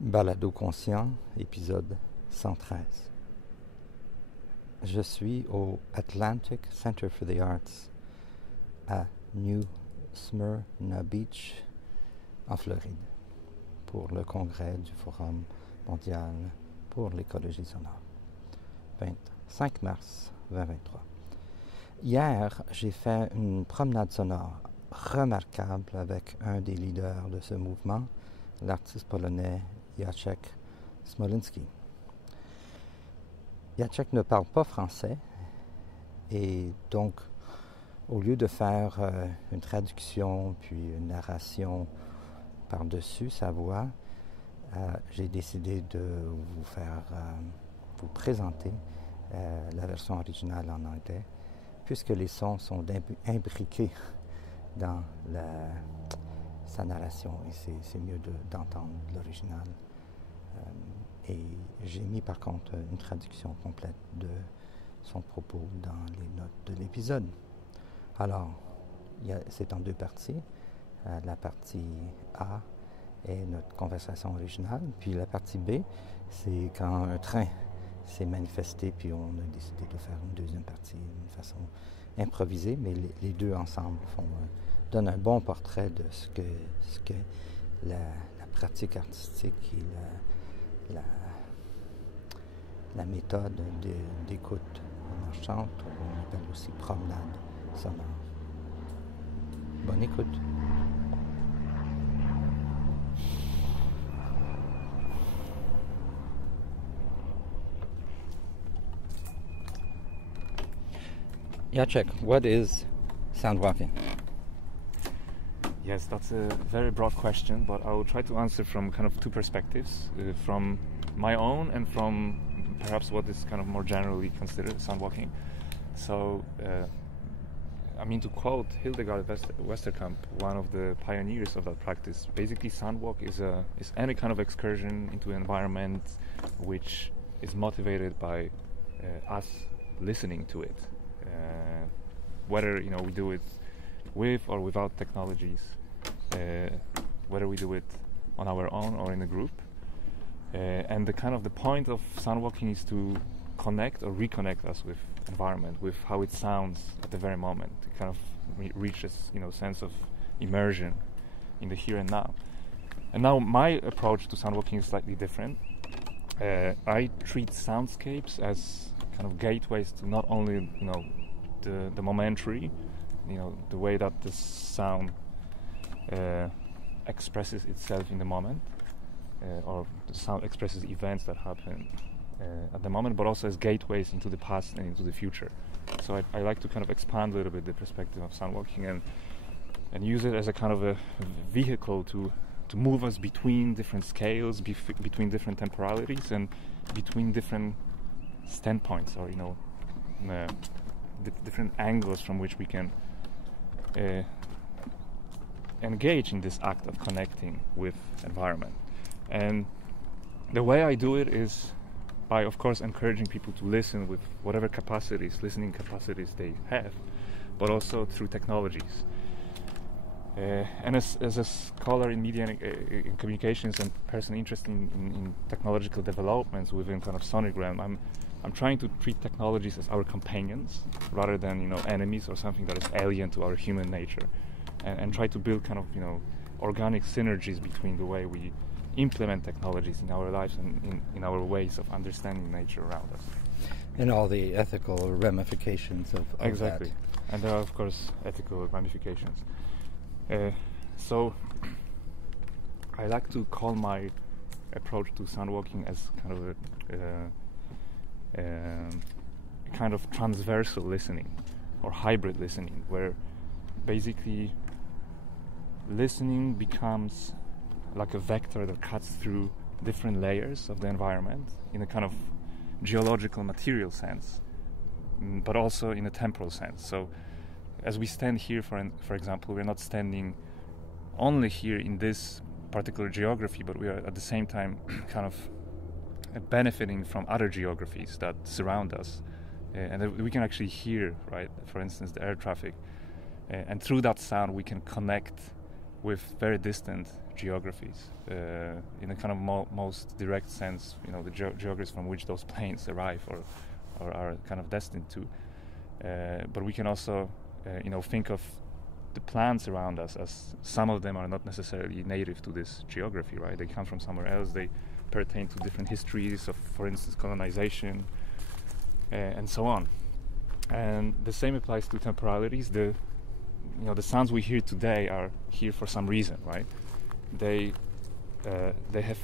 Balado conscient, épisode 113. Je suis au Atlantic Center for the Arts à New Smyrna Beach, en Floride, pour le congrès du Forum mondial pour l'écologie sonore. 25 mars 2023. Hier, j'ai fait une promenade sonore remarquable avec un des leaders de ce mouvement, l'artiste polonais Jacek Smolicki. Jacek ne parle pas français et donc, au lieu de faire une traduction puis une narration par-dessus sa voix, j'ai décidé de vous présenter la version originale en anglais, puisque les sons sont imbriqués dans sa narration et c'est mieux d'entendre l'original. Et j'ai mis par contre une traduction complète de son propos dans les notes de l'épisode. Alors, c'est en deux parties. La partie A est notre conversation originale, puis la partie B, c'est quand un train s'est manifesté, puis on a décidé de faire une deuxième partie d'une façon improvisée, mais les deux ensemble donnent un bon portrait de ce que la pratique artistique et la méthode d'écoute marchante, on appelle aussi promenade sonore. Bonne écoute. Jacek, what is sound walking? Yes, that's a very broad question, but I will try to answer from kind of two perspectives, from my own and from perhaps what is kind of more generally considered soundwalking. So, to quote Hildegard Westerkamp, one of the pioneers of that practice, basically soundwalk is any kind of excursion into an environment which is motivated by us listening to it, whether we do it with or without technologies, whether we do it on our own or in a group. And the point of soundwalking is to connect or reconnect us with environment, with how it sounds at the very moment. It kind of reaches, sense of immersion in the here and now. And now my approach to soundwalking is slightly different. I treat soundscapes as kind of gateways to not only, the momentary, the way that the sound expresses itself in the moment, or the sound expresses events that happen at the moment, but also as gateways into the past and into the future. So I like to kind of expand a little bit the perspective of soundwalking and use it as a kind of a vehicle to move us between different scales, between different temporalities, and between different standpoints, or different angles from which we can engage in this act of connecting with environment. And the way I do it is by, of course, encouraging people to listen with whatever listening capacities they have, but also through technologies. And as a scholar in media and in communications and person interested in technological developments within kind of sonogram, I'm trying to treat technologies as our companions rather than enemies or something that is alien to our human nature, and try to build kind of organic synergies between the way we implement technologies in our lives and in our ways of understanding nature around us. And all the ethical ramifications of exactly. That. And there are, of course, ethical ramifications. So I like to call my approach to soundwalking as kind of a kind of transversal listening or hybrid listening, where basically listening becomes like a vector that cuts through different layers of the environment in a kind of geological material sense, but also in a temporal sense. So as we stand here, for example, we're not standing only here in this particular geography, but we are at the same time kind of benefiting from other geographies that surround us, and that we can actually hear, right? For instance, the air traffic, and through that sound we can connect with very distant geographies, in a kind of most direct sense, the geographies from which those planes arrive or are kind of destined to. But we can also, think of the plants around us as some of them are not necessarily native to this geography, right? They come from somewhere else. They pertain to different histories of, for instance, colonization, and so on. And the same applies to temporalities. The sounds we hear today are here for some reason, right? They have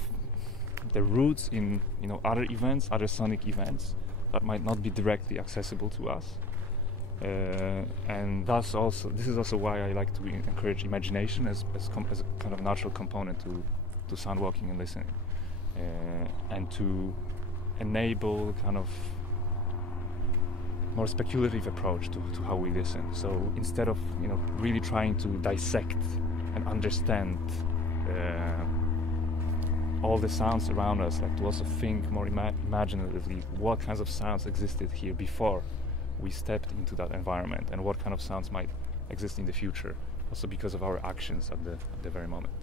their roots in other events, other sonic events that might not be directly accessible to us. And thus also, this is also why I like to encourage imagination as a kind of natural component to sound walking and listening, and to enable kind of more speculative approach to how we listen. So instead of really trying to dissect and understand all the sounds around us, like to also think more imaginatively what kinds of sounds existed here before we stepped into that environment, and what kind of sounds might exist in the future, also because of our actions at the very moment.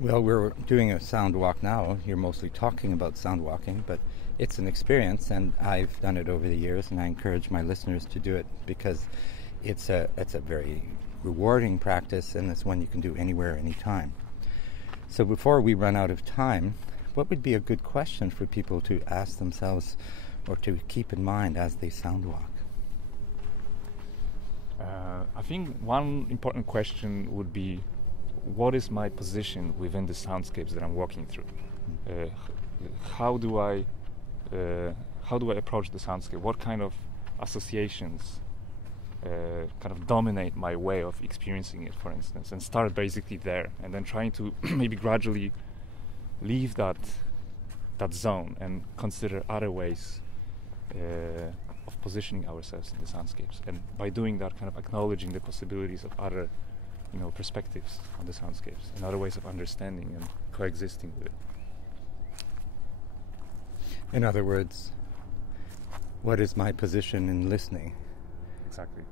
Well, we're doing a sound walk now. You're mostly talking about sound walking, but it's an experience, and I've done it over the years, and I encourage my listeners to do it because it's a very rewarding practice, and it's one you can do anywhere, anytime. So before we run out of time, what would be a good question for people to ask themselves or to keep in mind as they sound walk? I think one important question would be, what is my position within the soundscapes that I'm walking through? How do I approach the soundscape? What kind of associations kind of dominate my way of experiencing it, for instance, and start basically there, and then trying to maybe gradually leave that zone and consider other ways of positioning ourselves in the soundscapes, and by doing that, kind of acknowledging the possibilities of other perspectives on the soundscapes and other ways of understanding and coexisting with it. In other words, what is my position in listening? Exactly.